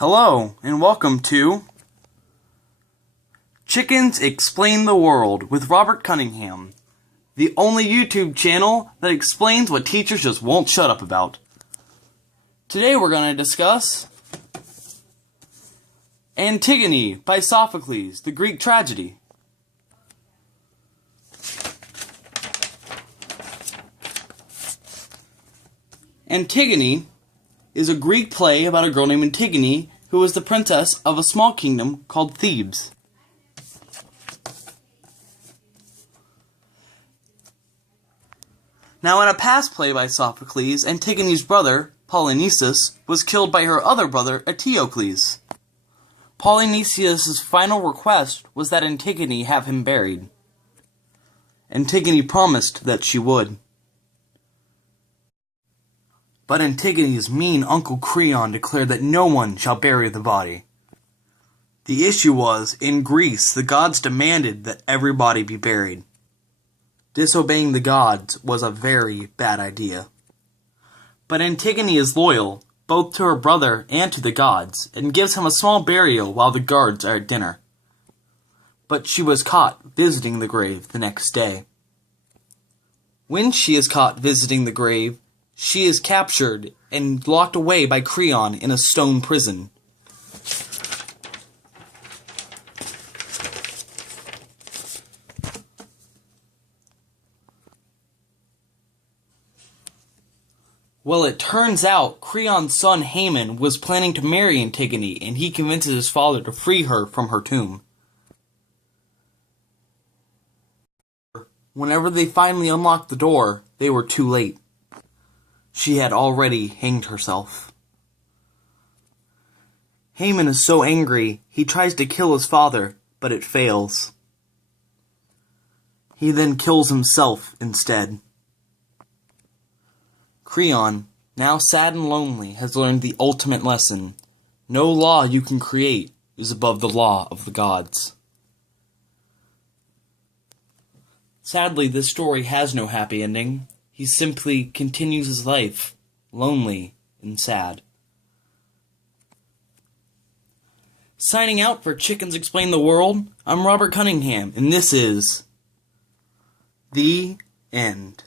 Hello, and welcome to Chickens Explain the World with Robert Cunningham, the only YouTube channel that explains what teachers just won't shut up about. Today we're going to discuss Antigone by Sophocles, the Greek tragedy. Antigone is a Greek play about a girl named Antigone who was the princess of a small kingdom called Thebes. Now, in a past play by Sophocles, Antigone's brother, Polynices, was killed by her other brother, Eteocles. Polynices' final request was that Antigone have him buried. Antigone promised that she would. But Antigone's mean Uncle Creon declared that no one shall bury the body. The issue was, in Greece, the gods demanded that everybody be buried. Disobeying the gods was a very bad idea. But Antigone is loyal, both to her brother and to the gods, and gives him a small burial while the guards are at dinner. But she was caught visiting the grave the next day. When she is caught visiting the grave, she is captured and locked away by Creon in a stone prison. Well, it turns out Creon's son Haman was planning to marry Antigone, and he convinces his father to free her from her tomb. Whenever they finally unlocked the door, they were too late. She had already hanged herself. Haman is so angry, he tries to kill his father, but it fails. He then kills himself instead. Creon, now sad and lonely, has learned the ultimate lesson. No law you can create is above the law of the gods. Sadly, this story has no happy ending. He simply continues his life, lonely and sad. Signing out for Chickens Explain the World, I'm Robert Cunningham, and this is The End.